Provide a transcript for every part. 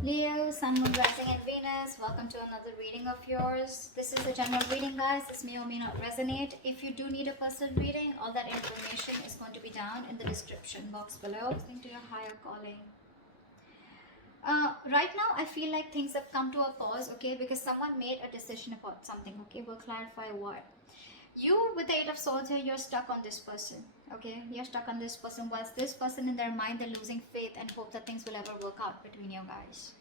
Leo, Sun, Moon, Rising, and Venus. Welcome to another reading of yours. This is a general reading, guys. This may or may not resonate. If you do need a personal reading, all that information is going to be down in the description box below. Listening to your higher calling. Right now, I feel like things have come to a pause, okay, because someone made a decision about something, okay. We'll clarify what. You, with the Eight of Swords here, you're stuck on this person, okay. You're stuck on this person, whilst this person in their mind, they're losing faith and hope that things will ever work out between you guys.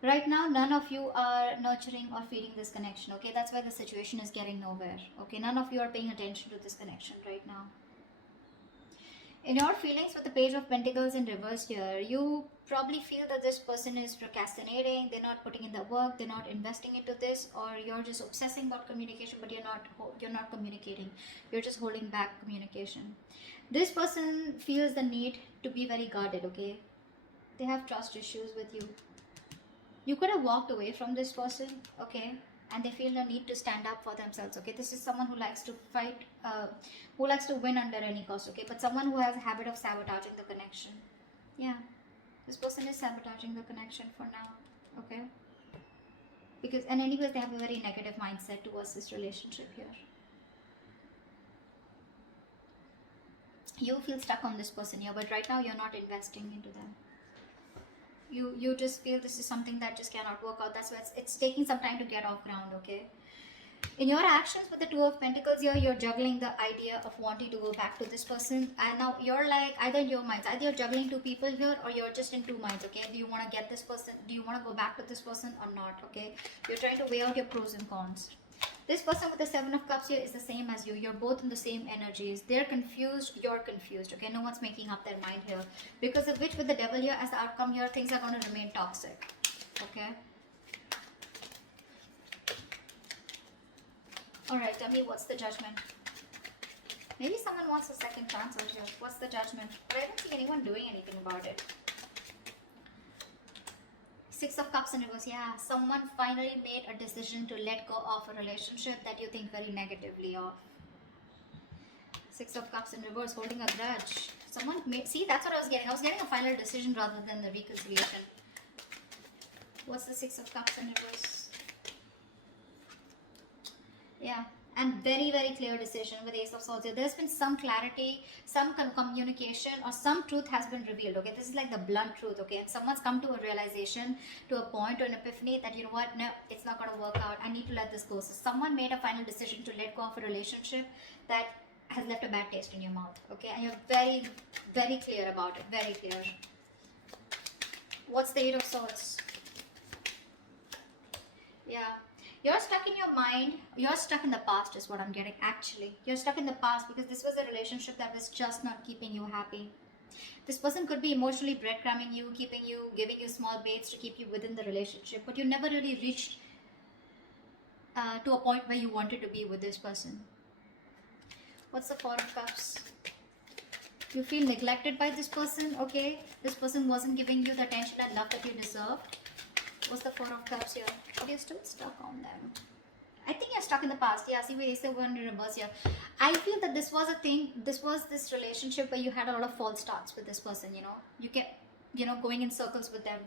Right now, none of you are nurturing or feeding this connection, okay. That's why the situation is getting nowhere, okay. None of you are paying attention to this connection right now. In your feelings, with the Page of Pentacles in reverse here, you probably feel that this person is procrastinating, they're not putting in the work, they're not investing into this, or you're just obsessing about communication, but you're not communicating. You're just holding back communication. This person feels the need to be very guarded, okay? They have trust issues with you. You could have walked away from this person, okay? And they feel the need to stand up for themselves, okay. This is someone who likes to fight, who likes to win under any cost, okay. But someone who has a habit of sabotaging the connection. Yeah, this person is sabotaging the connection for now, okay. Because, and anyways, they have a very negative mindset towards this relationship here. You feel stuck on this person here, but right now you're not investing into them. You just feel this is something that just cannot work out. That's why it's taking some time to get off ground, okay. In your actions with the Two of Pentacles here, you're juggling the idea of wanting to go back to this person, and now you're like, either in your minds, either you're juggling two people here, or you're just in two minds, okay. Do you want to get this person, do you want to go back to this person or not, okay. You're trying to weigh out your pros and cons. This person with the Seven of Cups here is the same as you. You're both in the same energies. They're confused, you're confused, okay. No one's making up their mind here, because of which with the Devil here as the outcome here, things are going to remain toxic, okay. Alright, tell me, what's the Judgment? Maybe someone wants a second chance over here. What's the Judgment? But I don't see anyone doing anything about it. Six of Cups in reverse. Yeah, someone finally made a decision to let go of a relationship that you think very negatively of. Six of Cups in reverse, holding a grudge. Someone made, see, that's what I was getting. I was getting a final decision rather than the reconciliation. What's the Six of Cups in reverse? Yeah, and very, very clear decision with Ace of Swords. There's been some clarity, some communication, or some truth has been revealed, okay. This is like the blunt truth, okay. And someone's come to a realization, to a point, or an epiphany that, you know what, no, it's not going to work out. I need to let this go. So someone made a final decision to let go of a relationship that has left a bad taste in your mouth, okay. And you're very, very clear about it, very clear. What's the Eight of Swords? Yeah. You're stuck in your mind. You're stuck in the past is what I'm getting, actually. You're stuck in the past because this was a relationship that was just not keeping you happy. This person could be emotionally breadcrumbing you, keeping you, giving you small baits to keep you within the relationship. But you never really reached to a point where you wanted to be with this person. What's the Four of Cups? You feel neglected by this person, okay? This person wasn't giving you the attention and love that you deserved. What's the Four of Cups here? But you're still stuck on them. I think you're stuck in the past. Yeah, see where Ace of Wands in reverse here. I feel that this was a thing, this was this relationship where you had a lot of false starts with this person, you know. You kept, you know, going in circles with them.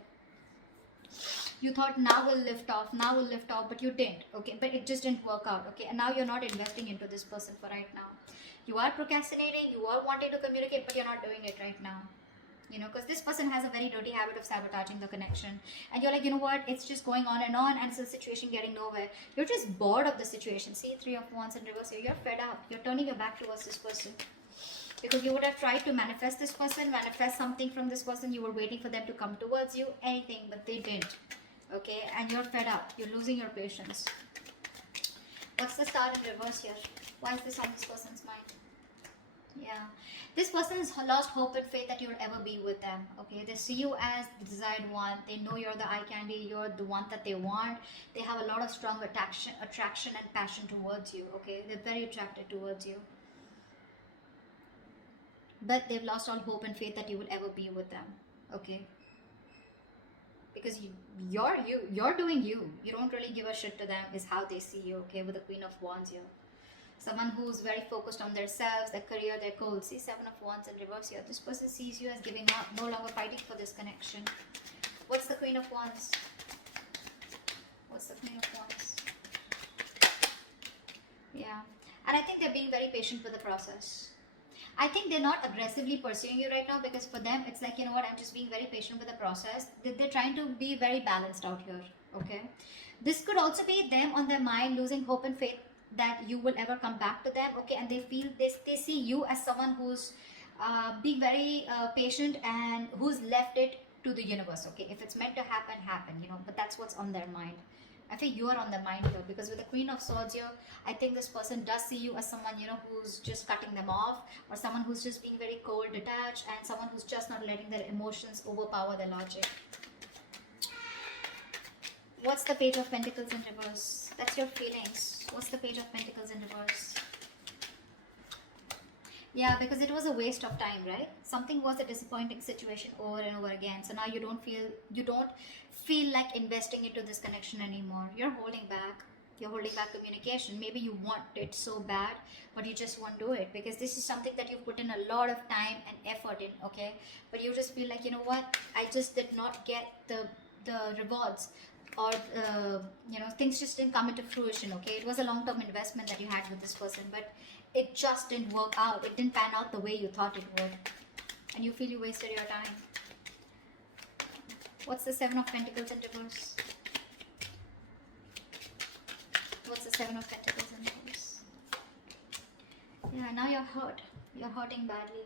You thought now we'll lift off, but you didn't, okay. But it just didn't work out, okay. And now you're not investing into this person for right now. You are procrastinating, you are wanting to communicate, but you're not doing it right now. You know, because this person has a very dirty habit of sabotaging the connection, and you're like, you know what, it's just going on, and it's a situation getting nowhere. You're just bored of the situation. See, Three of Wands in reverse here. You're fed up. You're turning your back towards this person because you would have tried to manifest this person, manifest something from this person. You were waiting for them to come towards you, anything, but they didn't, okay. And you're fed up. You're losing your patience. What's the Star in reverse here? Why is this on this person's mind? Yeah, this person has lost hope and faith that you'll ever be with them, okay. They see you as the desired one. They know you're the eye candy, you're the one that they want. They have a lot of strong attraction and passion towards you, okay. They're very attracted towards you, but they've lost all hope and faith that you will ever be with them, okay. Because you're doing you. You don't really give a shit to them is how they see you, okay, with the Queen of Wands here. Someone who's very focused on themselves, their career, their goals. See, Seven of Wands in reverse here. This person sees you as giving up, no longer fighting for this connection. What's the Queen of Wands? What's the Queen of Wands? Yeah. And I think they're being very patient with the process. I think they're not aggressively pursuing you right now, because for them, it's like, you know what, I'm just being very patient with the process. They're trying to be very balanced out here, okay? This could also be them on their mind losing hope and faith that you will ever come back to them, okay? And they feel they see you as someone who's being very patient and who's left it to the universe, okay? If it's meant to happen, happen, you know, but that's what's on their mind. I think you are on the mind here, because with the Queen of Swords here, I think this person does see you as someone, you know, who's just cutting them off, or someone who's just being very cold, detached, and someone who's just not letting their emotions overpower their logic. What's the Page of Pentacles in reverse? That's your feelings. What's the Page of Pentacles in reverse? Yeah, because it was a waste of time, right? Something was a disappointing situation over and over again. So now you don't feel like investing into this connection anymore. You're holding back. You're holding back communication. Maybe you want it so bad, but you just won't do it, because this is something that you've put in a lot of time and effort in, okay? But you just feel like, you know what? I just did not get the rewards, or you know, things just didn't come into fruition, okay? It was a long-term investment that you had with this person, but it just didn't work out. It didn't pan out the way you thought it would, and you feel you wasted your time. What's the Seven of Pentacles in reverse? What's the Seven of Pentacles in reverse? Yeah, now you're hurt. You're hurting badly.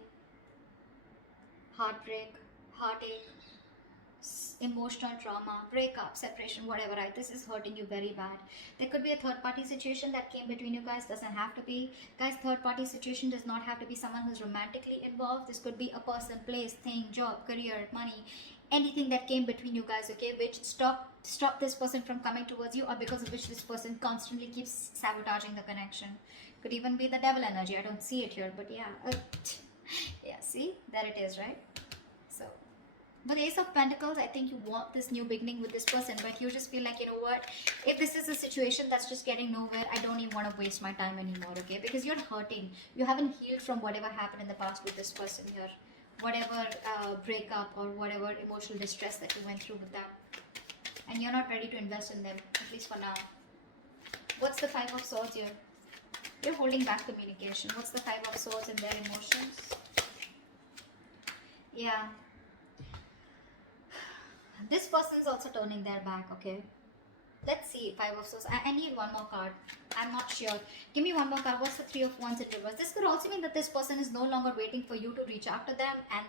Heartbreak, heartache, emotional trauma, breakup, separation, whatever, right? This is hurting you very bad. There could be a third party situation that came between you guys. Doesn't have to be. Guys, third party situation does not have to be someone who's romantically involved. This could be a person, place, thing, job, career, money, anything that came between you guys, okay, which stop this person from coming towards you, or because of which this person constantly keeps sabotaging the connection. Could even be the devil energy. I don't see it here, but yeah. Yeah, see, there it is, right? So with Ace of Pentacles, I think you want this new beginning with this person, but you just feel like, you know what, if this is a situation that's just getting nowhere, I don't even want to waste my time anymore, okay? Because you're hurting. You haven't healed from whatever happened in the past with this person here. Whatever breakup or whatever emotional distress that you went through with that. And you're not ready to invest in them, at least for now. What's the Five of Swords here? You're holding back communication. What's the Five of Swords in their emotions? Yeah. This person's also turning their back, okay? Let's see, Five of Swords. I need one more card. I'm not sure. Give me one more card. What's the Three of Wands in reverse? This could also mean that this person is no longer waiting for you to reach out to them, and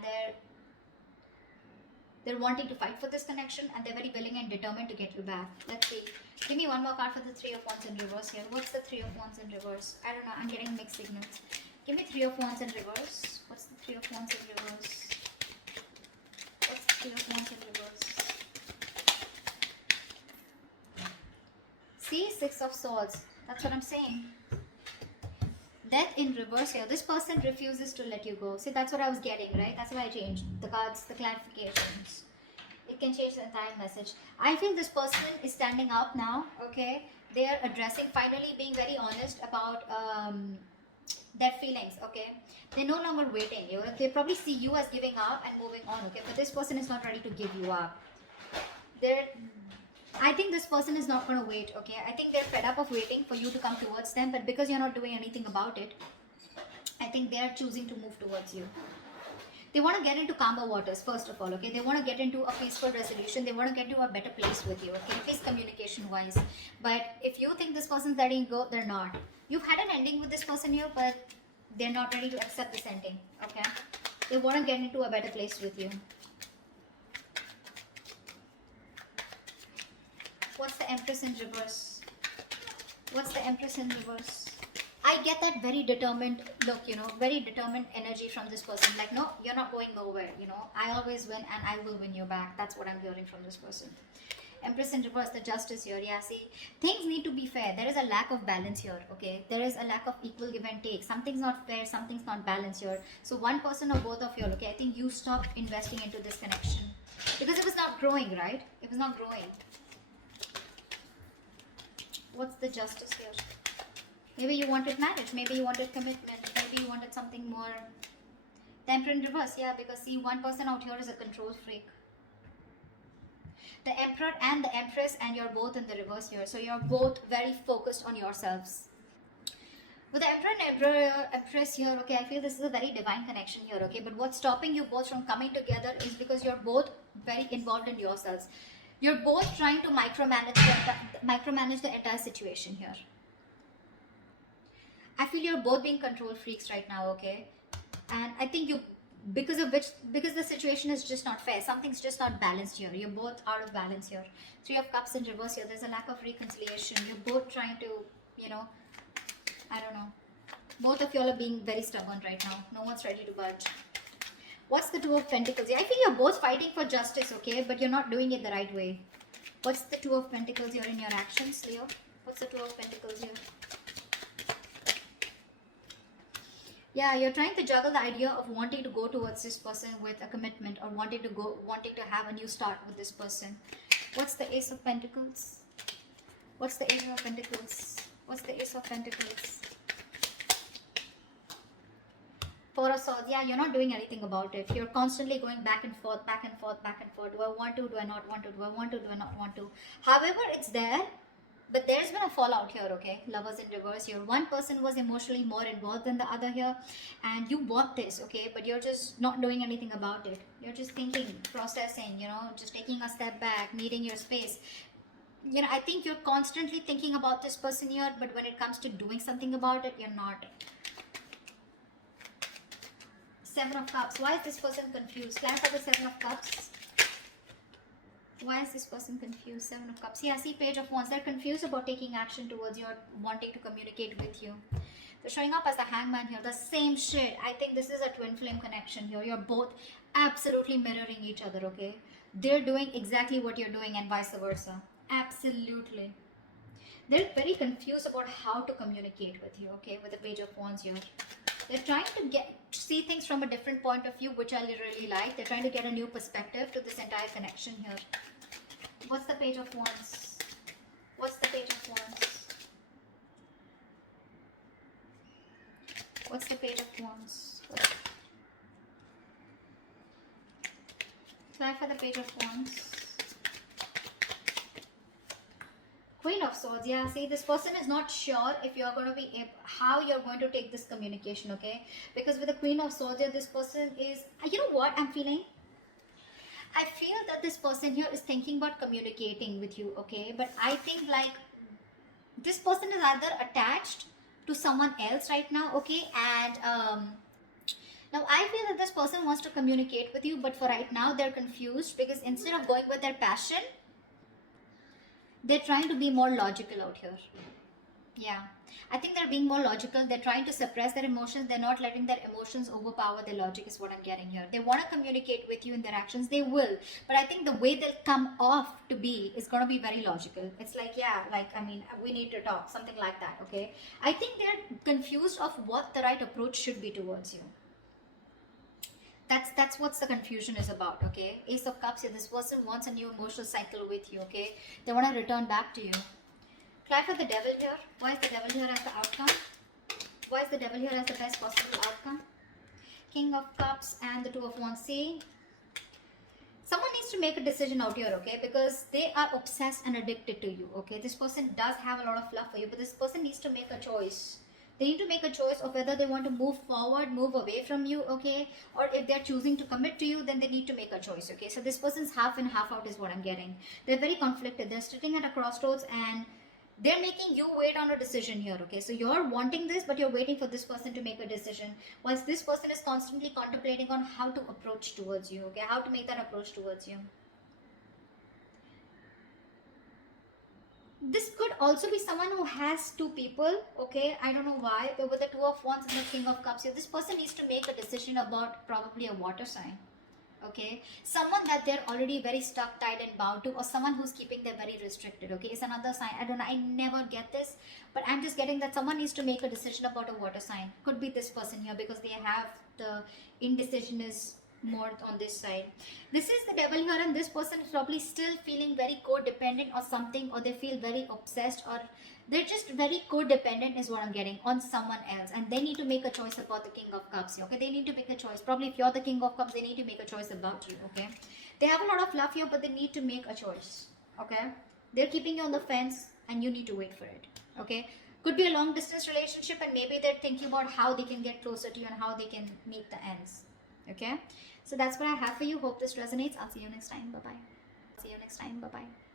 they're wanting to fight for this connection, and they're very willing and determined to get you back. Let's see. Give me one more card for the Three of Wands in reverse here. What's the Three of Wands in reverse? I don't know. I'm getting mixed signals. Give me Three of Wands in reverse. What's the Three of Wands in reverse? What's the Three of Wands in reverse? See, Six of Swords. That's what I'm saying. Death in reverse here. This person refuses to let you go. See, that's what I was getting, right? That's why I changed the cards, the clarifications. It can change the entire message. I feel this person is standing up now, okay? They are addressing, finally being very honest about their feelings, okay? They're no longer waiting. They probably see you as giving up and moving on, okay? But this person is not ready to give you up. I think this person is not going to wait, okay? I think they're fed up of waiting for you to come towards them, but because you're not doing anything about it, I think they're choosing to move towards you. They want to get into calmer waters, first of all, okay? They want to get into a peaceful resolution. They want to get to a better place with you, okay? At least communication-wise. But if you think this person's letting go, they're not. You've had an ending with this person here, but they're not ready to accept this ending, okay? They want to get into a better place with you. What's the Empress in reverse? What's the Empress in reverse? I get that very determined look, you know, very determined energy from this person. Like, no, you're not going nowhere, you know. I always win and I will win you back. That's what I'm hearing from this person. Empress in reverse, the Justice here. Yeah, see, things need to be fair. There is a lack of balance here, okay? There is a lack of equal give and take. Something's not fair, something's not balanced here. So one person or both of you, okay, I think you stop investing into this connection. Because it was not growing, right? It was not growing. What's the Justice here? Maybe you wanted marriage, maybe you wanted commitment, maybe you wanted something more. The Emperor in reverse, yeah, because see, one person out here is a control freak. The Emperor and the Empress, and you're both in the reverse here. So you're both very focused on yourselves. With the Emperor and Empress here, okay, I feel this is a very divine connection here, okay. But what's stopping you both from coming together is because you're both very involved in yourselves. You're both trying to micromanage the entire situation here. I feel you're both being control freaks right now, okay. And I think you, because the situation is just not fair. Something's just not balanced here. You're both out of balance here. Three of Cups in reverse here. There's a lack of reconciliation. You're both trying to, I don't know. Both of y'all are being very stubborn right now. No one's ready to budge. What's the Two of Pentacles? I feel you're both fighting for justice, okay? But you're not doing it the right way. What's the Two of Pentacles here in your actions, Leo? What's the Two of Pentacles here? Yeah, you're trying to juggle the idea of wanting to go towards this person with a commitment, or wanting to have a new start with this person. What's the Ace of Pentacles? What's the Ace of Pentacles? What's the Ace of Pentacles? Four of Swords. Yeah, you're not doing anything about it. You're constantly going back and forth, back and forth, back and forth. Do I want to? Do I not want to? Do I want to? Do I not want to? However, it's there. But there's been a fallout here, okay? Lovers in reverse here. One person was emotionally more involved than the other here. And you want this, okay? But you're just not doing anything about it. You're just thinking, processing, just taking a step back, needing your space. I think you're constantly thinking about this person here. But when it comes to doing something about it, you're not. Seven of Cups. Why is this person confused? Clap for the Seven of Cups. Why is this person confused? Seven of Cups. Yeah, see, Page of Wands. They're confused about taking action towards you or wanting to communicate with you. They're showing up as the Hangman here. The same shit. I think this is a twin flame connection here. You're both absolutely mirroring each other, okay? They're doing exactly what you're doing and vice versa. Absolutely. They're very confused about how to communicate with you, okay? With the Page of Wands here. They're trying to see things from a different point of view, which I really like. They're trying to get a new perspective to this entire connection here. What's the Page of Wands? What's the Page of Wands? What's the Page of Wands? Try for the Page of Wands. Queen of Swords. Yeah, see, this person is not sure if you're going to be how you're going to take this communication, okay? Because with the Queen of Swords here, this person is, you know what I'm feeling? I feel that this person here is thinking about communicating with you, okay? But I think like this person is either attached to someone else right now, okay? And now I feel that this person wants to communicate with you, but for right now they're confused because instead of going with their passion, they're trying to be more logical out here. Yeah, I think they're being more logical. They're trying to suppress their emotions. They're not letting their emotions overpower their logic is what I'm getting here. They want to communicate with you in their actions. They will. But I think the way they'll come off to be is going to be very logical. It's like, yeah, like, I mean, we need to talk. Something like that, okay? I think they're confused of what the right approach should be towards you. That's what the confusion is about, okay? Ace of Cups here. This person wants a new emotional cycle with you, okay? They want to return back to you. Try for the Devil here. Why is the Devil here as the outcome? Why is the Devil here as the best possible outcome? King of Cups and the Two of Wands. See, someone needs to make a decision out here, okay? Because they are obsessed and addicted to you, okay? This person does have a lot of love for you, but this person needs to make a choice. They need to make a choice of whether they want to move forward, move away from you, okay? Or if they're choosing to commit to you, then they need to make a choice, okay? So this person's half in, half out is what I'm getting. They're very conflicted. They're sitting at a crossroads and they're making you wait on a decision here, okay? So you're wanting this, but you're waiting for this person to make a decision. Whilst this person is constantly contemplating on how to approach towards you, okay? How to make that approach towards you. This could also be someone who has two people, okay? I don't know why, but with the Two of Wands and the King of Cups here, this person needs to make a decision about probably a water sign, okay? Someone that they're already very stuck, tied and bound to, or someone who's keeping them very restricted, okay? It's another sign. I don't know, I never get this, but I'm just getting that someone needs to make a decision about a water sign. Could be this person here because they have the indecision is more on this side. This is the devil here, and this person is probably still feeling very codependent or something, or they feel very obsessed, or they're just very codependent is what I'm getting on someone else, and they need to make a choice about the King of Cups here. Okay, they need to make a choice. Probably if you're the King of Cups, they need to make a choice about you. Okay, they have a lot of love here, but they need to make a choice. Okay, they're keeping you on the fence, and you need to wait for it. Okay, could be a long distance relationship, and maybe they're thinking about how they can get closer to you and how they can meet the ends. Okay, so that's what I have for you. Hope this resonates. I'll see you next time. Bye bye. See you next time. Bye bye.